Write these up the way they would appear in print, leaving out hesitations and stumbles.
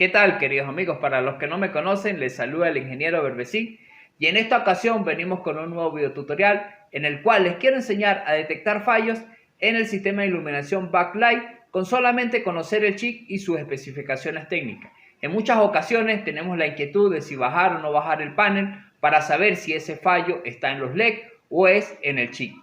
¿Qué tal, queridos amigos? Para los que no me conocen, les saluda el ingeniero Berbecín y en esta ocasión venimos con un nuevo video tutorial en el cual les quiero enseñar a detectar fallos en el sistema de iluminación backlight con solamente conocer el chip y sus especificaciones técnicas. En muchas ocasiones tenemos la inquietud de si bajar o no bajar el panel para saber si ese fallo está en los LED o es en el chip.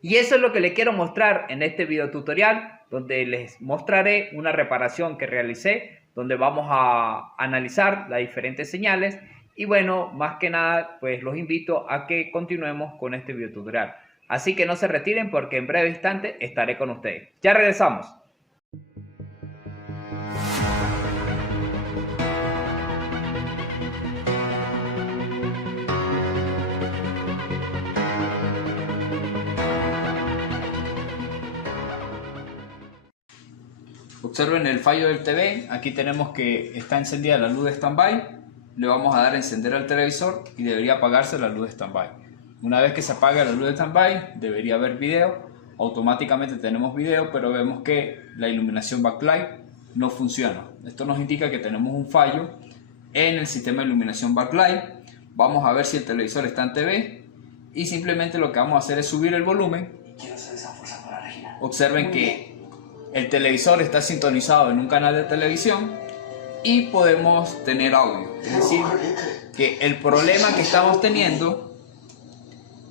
Y eso es lo que les quiero mostrar en este video tutorial, donde les mostraré una reparación que realicé, donde vamos a analizar las diferentes señales. Y bueno, más que nada, pues los invito a que continuemos con este video tutorial. Así que no se retiren porque en breve instante estaré con ustedes. Ya regresamos. Observen el fallo del TV. Aquí tenemos que está encendida la luz de standby. Le vamos a dar a encender al televisor y debería apagarse la luz de standby. Una vez que se apague la luz de standby, debería haber video. Automáticamente tenemos video, pero vemos que la iluminación backlight no funciona. Esto nos indica que tenemos un fallo en el sistema de iluminación backlight. Vamos a ver si el televisor está en TV y simplemente lo que vamos a hacer es subir el volumen. Observen que el televisor está sintonizado en un canal de televisión y podemos tener audio. Es decir, que el problema que estamos teniendo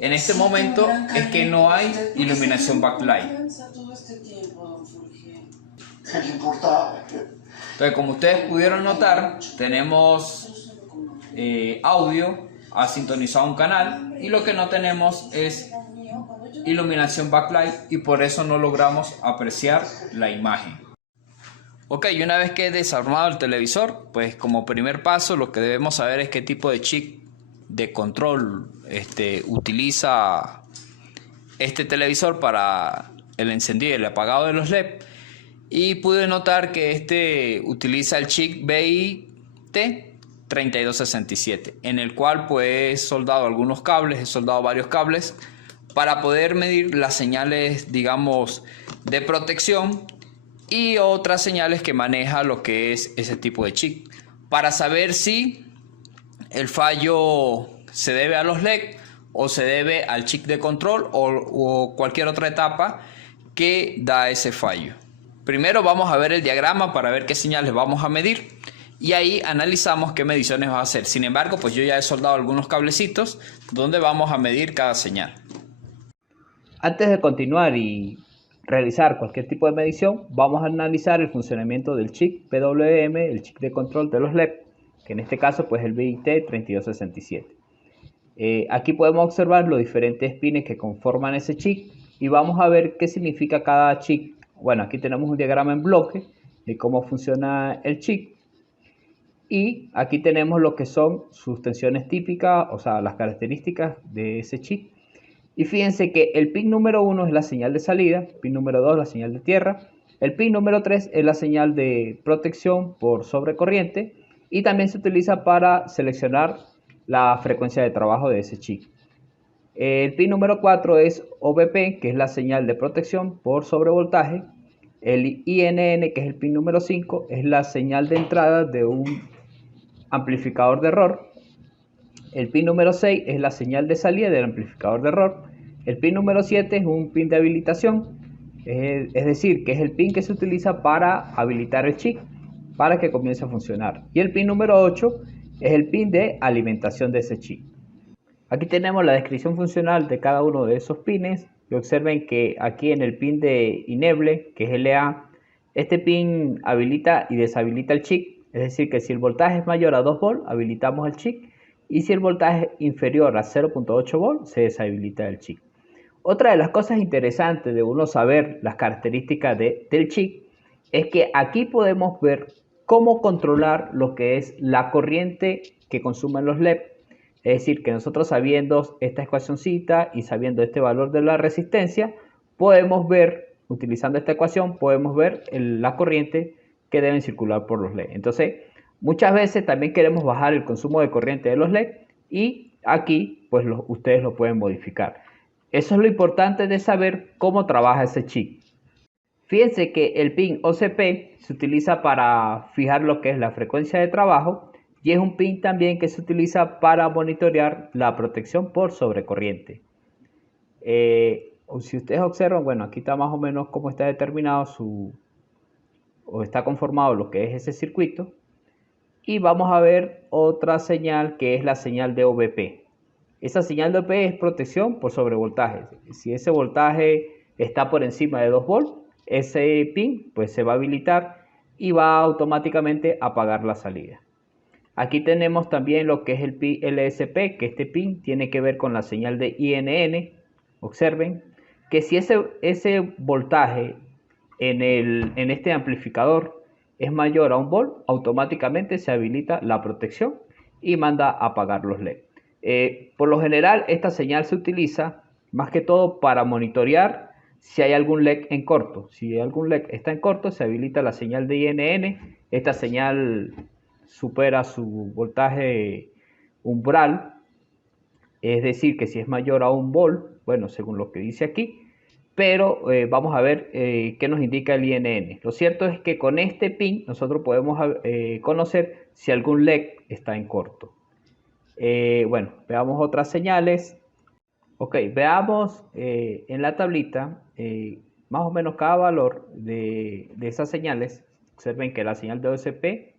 en este momento es que no hay iluminación backlight. Entonces, como ustedes pudieron notar, tenemos audio, ha sintonizado un canal y lo que no tenemos es iluminación backlight y por eso no logramos apreciar la imagen. Ok, y una vez que he desarmado el televisor, pues como primer paso lo que debemos saber es qué tipo de chip de control utiliza este televisor para el encendido y el apagado de los LED. Y pude notar que este utiliza el chip BIT3267, en el cual pues he soldado algunos cables, he soldado varios cables para poder medir las señales, digamos, de protección y otras señales que maneja lo que es ese tipo de chip, para saber si el fallo se debe a los LED o se debe al chip de control o cualquier otra etapa que da ese fallo. Primero vamos a ver el diagrama para ver qué señales vamos a medir y ahí analizamos qué mediciones va a hacer. Sin embargo, pues yo ya he soldado algunos cablecitos donde vamos a medir cada señal. Antes de continuar y realizar cualquier tipo de medición, vamos a analizar el funcionamiento del chip PWM, el chip de control de los LED, que en este caso pues el BIT3267. Aquí podemos observar los diferentes pines que conforman ese chip y vamos a ver qué significa cada chip. Bueno, aquí tenemos un diagrama en bloque de cómo funciona el chip y aquí tenemos lo que son sus tensiones típicas, o sea, las características de ese chip. Y fíjense que el pin número 1 es la señal de salida, pin número 2 la señal de tierra, el pin número 3 es la señal de protección por sobrecorriente y también se utiliza para seleccionar la frecuencia de trabajo de ese chip. El pin número 4 es OBP, que es la señal de protección por sobrevoltaje. El INN, que es el pin número 5, es la señal de entrada de un amplificador de error. El pin número 6 es la señal de salida del amplificador de error. El pin número 7 es un pin de habilitación, es decir, que es el pin que se utiliza para habilitar el chip para que comience a funcionar. Y el pin número 8 es el pin de alimentación de ese chip. Aquí tenemos la descripción funcional de cada uno de esos pines. Y observen que aquí en el pin de enable, que es LA, este pin habilita y deshabilita el chip. Es decir, que si el voltaje es mayor a 2 volts, habilitamos el chip. Y si el voltaje es inferior a 0.8 volts, se deshabilita el chip. Otra de las cosas interesantes de uno saber las características del chip es que aquí podemos ver cómo controlar lo que es la corriente que consumen los LED. Es decir, que nosotros sabiendo esta ecuacióncita y sabiendo este valor de la resistencia, podemos ver, utilizando esta ecuación, podemos ver la corriente que deben circular por los LED. Entonces, muchas veces también queremos bajar el consumo de corriente de los LED y aquí pues ustedes lo pueden modificar. Eso es lo importante de saber cómo trabaja ese chip. Fíjense que el pin OCP se utiliza para fijar lo que es la frecuencia de trabajo y es un pin también que se utiliza para monitorear la protección por sobrecorriente. Si ustedes observan, bueno, aquí está más o menos cómo está determinado o está conformado lo que es ese circuito. Y vamos a ver otra señal que es la señal de OVP. Esa señal de OVP es protección por sobrevoltaje. Si ese voltaje está por encima de 2 volts, ese pin pues se va a habilitar y va automáticamente a apagar la salida. Aquí tenemos también lo que es el pin LSP, que este pin tiene que ver con la señal de INN. Observen que si ese voltaje en este amplificador es mayor a 1 volt, automáticamente se habilita la protección y manda a apagar los LED. Por lo general, esta señal se utiliza más que todo para monitorear si hay algún LED en corto. Si algún LED está en corto, se habilita la señal de INN. Esta señal supera su voltaje umbral, es decir, que si es mayor a 1 volt, bueno, según lo que dice aquí, pero vamos a ver qué nos indica el INN. Lo cierto es que con este pin nosotros podemos conocer si algún LED está en corto. Bueno, veamos otras señales. Ok, veamos en la tablita más o menos cada valor de esas señales. Observen que la señal de OSP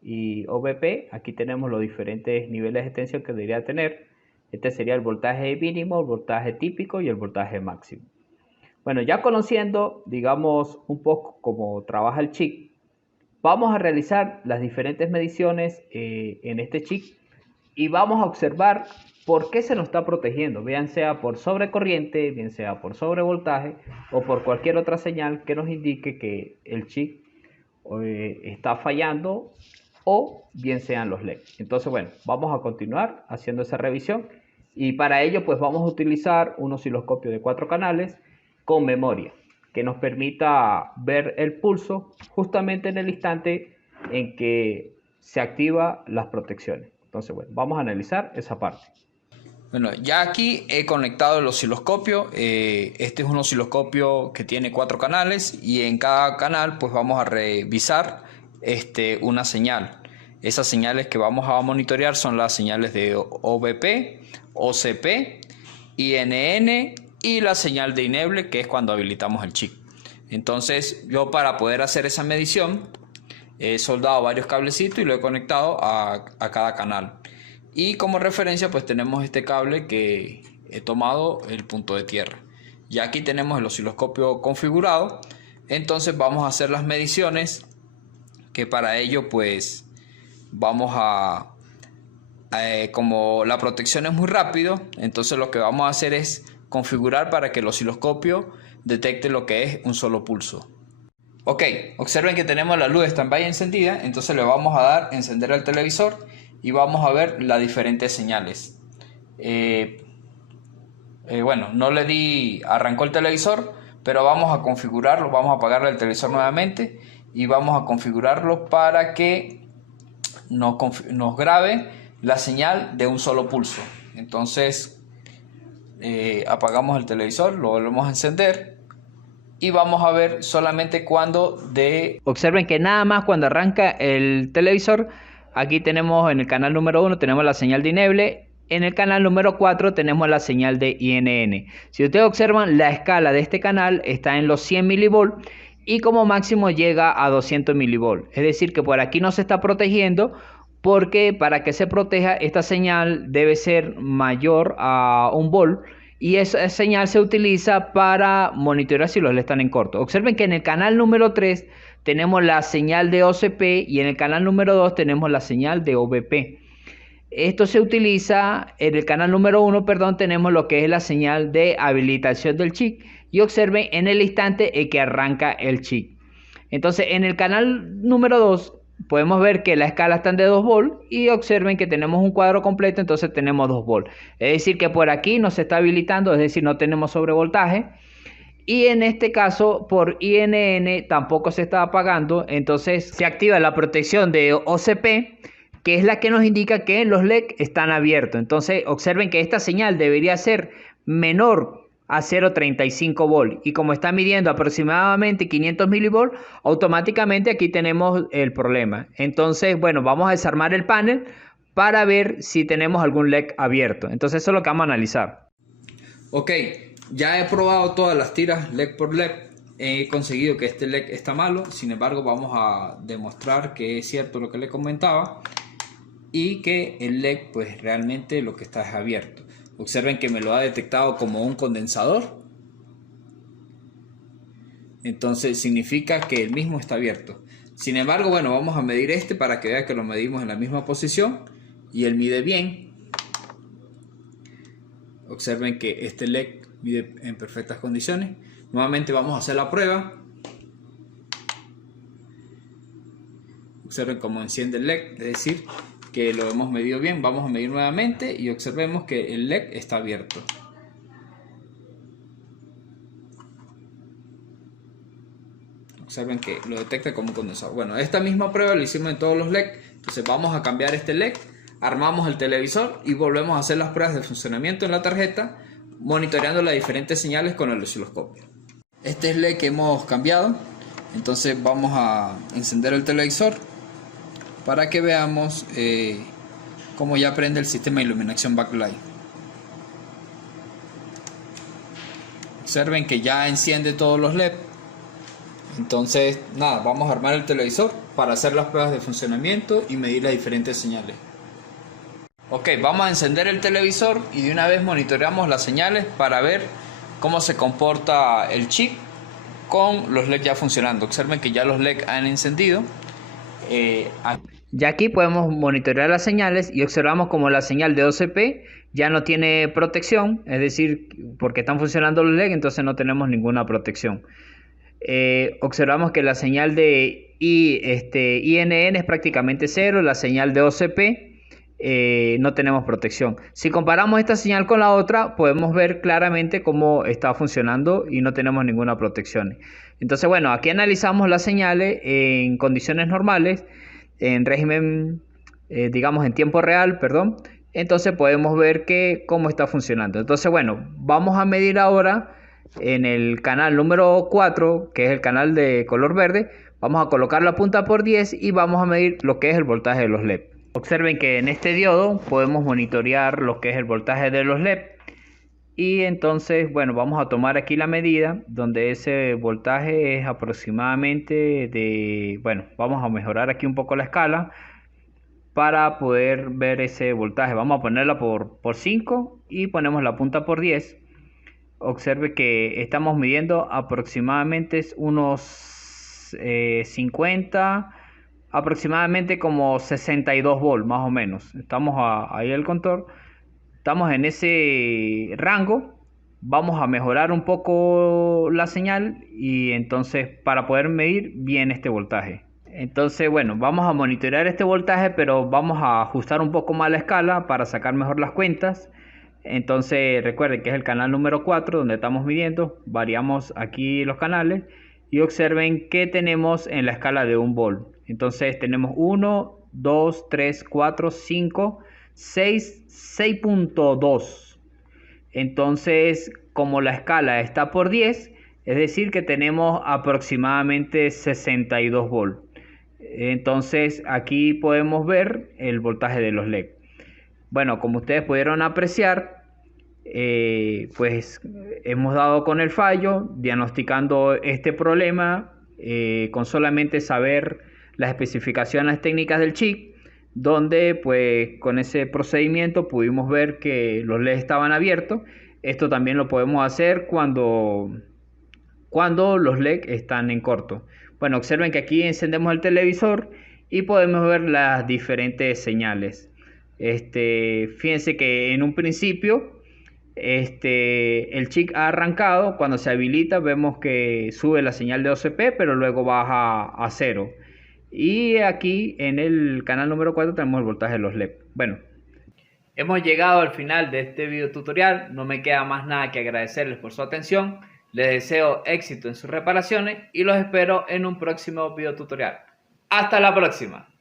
y OVP, aquí tenemos los diferentes niveles de tensión que debería tener. Este sería el voltaje mínimo, el voltaje típico y el voltaje máximo. Bueno, ya conociendo, digamos, un poco cómo trabaja el chip, vamos a realizar las diferentes mediciones en este chip y vamos a observar por qué se nos está protegiendo, bien sea por sobrecorriente, bien sea por sobrevoltaje o por cualquier otra señal que nos indique que el chip está fallando o bien sean los LEDs. Entonces, bueno, vamos a continuar haciendo esa revisión y para ello pues vamos a utilizar un osciloscopio de 4 canales con memoria que nos permita ver el pulso justamente en el instante en que se activan las protecciones. Entonces, bueno, vamos a analizar esa parte. Bueno, ya aquí he conectado el osciloscopio. Este es un osciloscopio que tiene 4 canales y en cada canal pues vamos a revisar una señal. Esas señales que vamos a monitorear son las señales de OVP, OCP, INN y la señal de Enable, que es cuando habilitamos el chip. Entonces yo, para poder hacer esa medición, he soldado varios cablecitos y lo he conectado a cada canal. Y como referencia pues tenemos este cable que he tomado el punto de tierra. Ya aquí tenemos el osciloscopio configurado. Entonces vamos a hacer las mediciones, que para ello pues vamos como la protección es muy rápido, entonces lo que vamos a hacer es configurar para que el osciloscopio detecte lo que es un solo pulso. Ok, observen que tenemos la luz de standby encendida, entonces le vamos a dar encender el televisor y vamos a ver las diferentes señales. Bueno, no le di, arrancó el televisor, pero vamos a configurarlo, vamos a apagarle el televisor nuevamente y vamos a configurarlo para que nos grabe la señal de un solo pulso. Entonces apagamos el televisor, lo volvemos a encender y vamos a ver solamente cuando Observen que nada más cuando arranca el televisor, aquí tenemos en el canal número 1 tenemos la señal de Enable, en el canal número 4 tenemos la señal de INN. Si ustedes observan, la escala de este canal está en los 100 milivolts y como máximo llega a 200 milivolts. Es decir, que por aquí no se está protegiendo, porque para que se proteja esta señal debe ser mayor a 1 volt y esa señal se utiliza para monitorear si los LED están en corto. Observen que en el canal número 3 tenemos la señal de OCP y en el canal número 2 tenemos la señal de OVP. Esto se utiliza en el canal número 1, perdón, tenemos lo que es la señal de habilitación del chip y observen en el instante en que arranca el chip. Entonces en el canal número 2 podemos ver que la escala está de 2 volts y observen que tenemos un cuadro completo, entonces tenemos 2 volts. Es decir, que por aquí no se está habilitando, es decir, no tenemos sobrevoltaje. Y en este caso, por INN tampoco se está apagando, entonces se activa la protección de OCP, que es la que nos indica que los LED están abiertos. Entonces observen que esta señal debería ser menor a 0.35 volt, y como está midiendo aproximadamente 500 milivolt, automáticamente aquí tenemos el problema. Entonces, bueno, vamos a desarmar el panel para ver si tenemos algún LED abierto. Entonces eso es lo que vamos a analizar. Ok, ya he probado todas las tiras LED por LED. He conseguido que este LED está malo. Sin embargo, vamos a demostrar que es cierto lo que le comentaba y que el LED pues realmente lo que está es abierto. Observen que me lo ha detectado como un condensador. Entonces significa que el mismo está abierto. Sin embargo, bueno, vamos a medir este para que vea que lo medimos en la misma posición y él mide bien. Observen que este LED mide en perfectas condiciones. Nuevamente vamos a hacer la prueba. Observen cómo enciende el LED, es decir, que lo hemos medido bien. Vamos a medir nuevamente y observemos que el LED está abierto. Observen que lo detecta como un condensador. Bueno, esta misma prueba la hicimos en todos los LED. Entonces vamos a cambiar este LED, armamos el televisor y volvemos a hacer las pruebas de funcionamiento en la tarjeta, monitoreando las diferentes señales con el osciloscopio. Este es el LED que hemos cambiado. Entonces vamos a encender el televisor para que veamos cómo ya prende el sistema de iluminación backlight. Observen que ya enciende todos los LED. Entonces nada, vamos a armar el televisor para hacer las pruebas de funcionamiento y medir las diferentes señales. Ok, vamos a encender el televisor y de una vez monitoreamos las señales para ver cómo se comporta el chip con los LED ya funcionando. Observen que ya los LED han encendido. Ya aquí podemos monitorear las señales y observamos como la señal de 12P ya no tiene protección, es decir, porque están funcionando los LED, entonces no tenemos ninguna protección. Observamos que la señal de INN es prácticamente cero, la señal de OCP no tenemos protección. Si comparamos esta señal con la otra, podemos ver claramente cómo está funcionando y no tenemos ninguna protección. Entonces, bueno, aquí analizamos las señales en condiciones normales, en régimen, digamos en tiempo real, perdón. Entonces podemos ver cómo está funcionando. Entonces, bueno, vamos a medir ahora en el canal número 4, que es el canal de color verde. Vamos a colocar la punta por 10 y vamos a medir lo que es el voltaje de los LED. Observen que en este diodo podemos monitorear lo que es el voltaje de los LED. Y entonces, bueno, vamos a tomar aquí la medida, donde ese voltaje es aproximadamente de, bueno, vamos a mejorar aquí un poco la escala para poder ver ese voltaje. Vamos a ponerla por 5 y ponemos la punta por 10. Observe que estamos midiendo aproximadamente unos 50, aproximadamente como 62 volts más o menos. Estamos ahí el control. Estamos en ese rango. Vamos a mejorar un poco la señal y entonces para poder medir bien este voltaje. Entonces, bueno, vamos a monitorear este voltaje, pero vamos a ajustar un poco más la escala para sacar mejor las cuentas. Entonces recuerden que es el canal número 4 donde estamos midiendo. Variamos aquí los canales y observen que tenemos en la escala de 1 volt. Entonces tenemos 1, 2, 3, 4, 5, 6, 6.2. Entonces, como la escala está por 10, es decir que tenemos aproximadamente 62 volts. Entonces aquí podemos ver el voltaje de los LED. Bueno, como ustedes pudieron apreciar, pues hemos dado con el fallo, diagnosticando este problema con solamente saber las especificaciones técnicas del chip, donde pues con ese procedimiento pudimos ver que los LED estaban abiertos. Esto también lo podemos hacer cuando los LED están en corto. Bueno, observen que aquí encendemos el televisor y podemos ver las diferentes señales. Fíjense que en un principio el chip ha arrancado. Cuando se habilita vemos que sube la señal de OCP, pero luego baja a 0. Y aquí en el canal número 4 tenemos el voltaje de los LED. Bueno, hemos llegado al final de este video tutorial. No me queda más nada que agradecerles por su atención. Les deseo éxito en sus reparaciones y los espero en un próximo video tutorial. ¡Hasta la próxima!